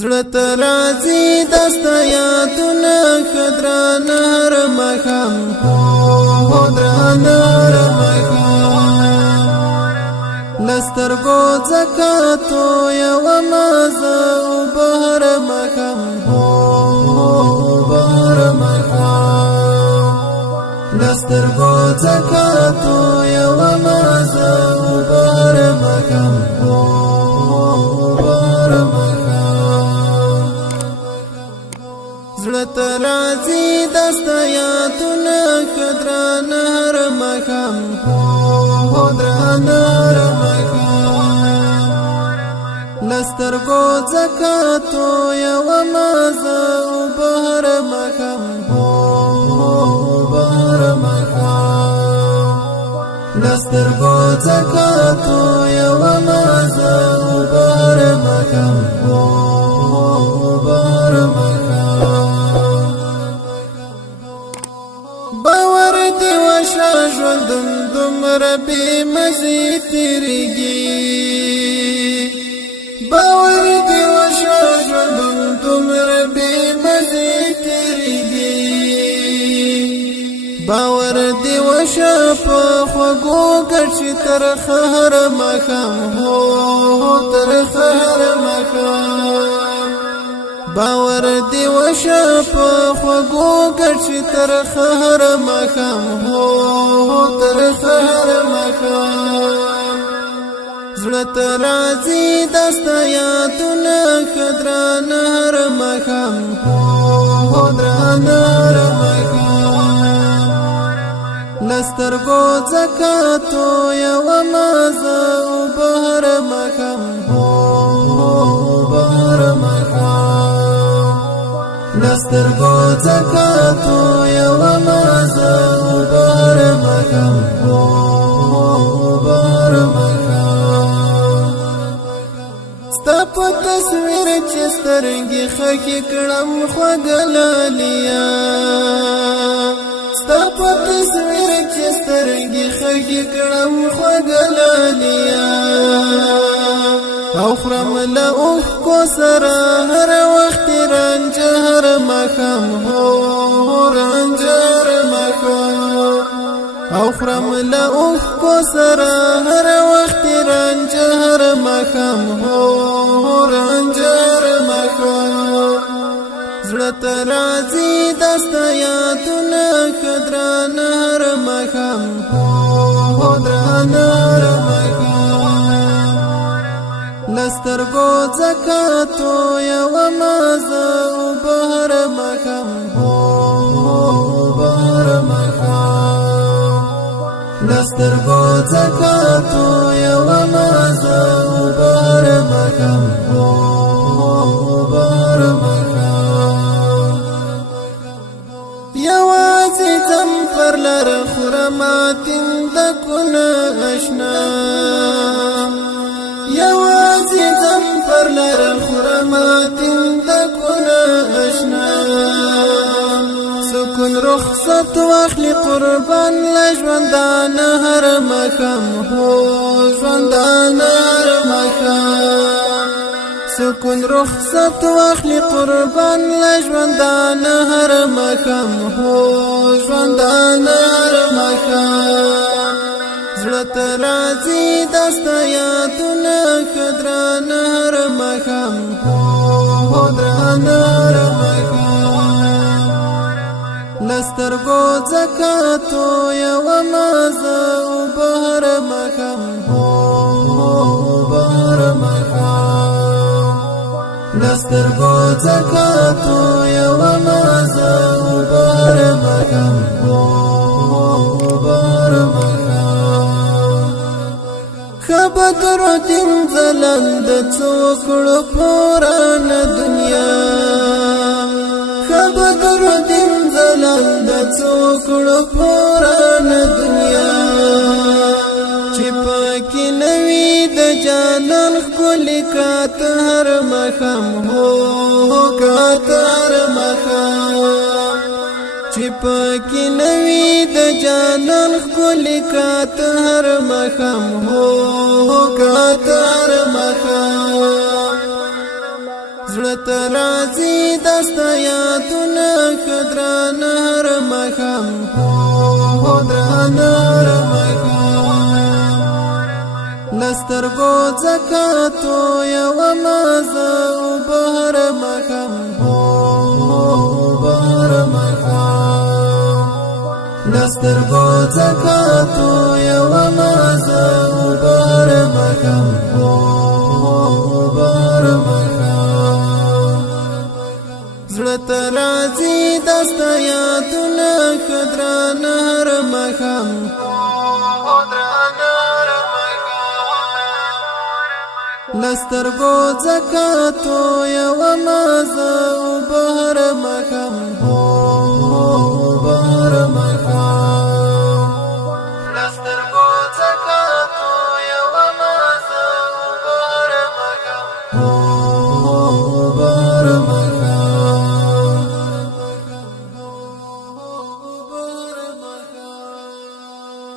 زړه ته راځي دسته یادونه خدران هر مخام هو دران هر مخام لسترګو زکاتو یو مازه او بهر مخام هو بهر مخام لسترګو زکاتو یو مازه او بهر مخام هو بهر مخام زړه ته راځي دسته یادونه خدران هر مخام هو دران هر مخام لسترګو زکاتو یو مازه او بهر مخام هو بهر مخام لسترګو زکاتو یو مازه او بهر مخام هو بهر مخام باور دی وشا ژوندم دومره بې مزې تېرېږي باور دی وشا ژوندم دومره بې مزې تېرېږي باور دی وشا په خوږو ګرځي تر هر مخام هو تر هر مخام باور دی وشا په خوږو ګرځي تر هر مخام هو تر هر مخام زړه ته راځي دسته یادونه خدران هر مخام هو دران هر مخام لسترګو زکاتو یو مازه او بهر مخام هو بهر مخام لسترګو زکاتو یو مازه او بهر مخام هو بهر مخام ستا په تصویر چې سترګې خښې کړم خوږلالیا ستا په تصویر چې سترګې خښې کړم خوږلالیا او خرم له اوښکو سره هر وخت رنج هر مخام هو رنج هر مخام او خرم له اوښکو سره هر وخت رنج هر مخام هو رنج هر مخام زړه ته راځي دسته یادونه خدران هر مخام هو دران هر مخام لسترګو زکاتو یو مازه او بهر مخام هو بهر مخام لسترګو زکاتو یو مازه او بهر مخام هو بهر مخام یوازې ځم پر لار خرماتین د کونه اشنا یوازې ځم پر لار خرماتین د کونه اشنا سکون رخصت واخلي قربان لژوندان هر مخام هو ژوندان هر مخام سکون رخصت واخلي قربان لژوندان هر مخام هو ژوندان هر مخام زړه ته راځي دسته یادونه خدران هر مخام هو دران هر مخام لسترګو زکاتو یو مازه او بهر مخام هو بهر مخام لسترګو زکاتو یو مازه او بهر مخام هو بهر مخام خبر دین زلند څوکړو پوران دنیا خبر دین زلند څوکړو پوران دنیا چې پکې نوی د جانان خپل کات هر مخام هو کات هر مخام چې پکې نوی د جانان خپل کات هر مخام هو کات هر مخام زړه ترازی دستا یادونه خدران هر مخم خدران هر مخم لستر گو زکاتو یو مازا او بهر مخم بهر مخم لستر گو زکاتو یو مازا او بهر مخم بهر مخم زړه ترازی دستا یادونه خدران هر مخم لستر گو زکاتو یو مازا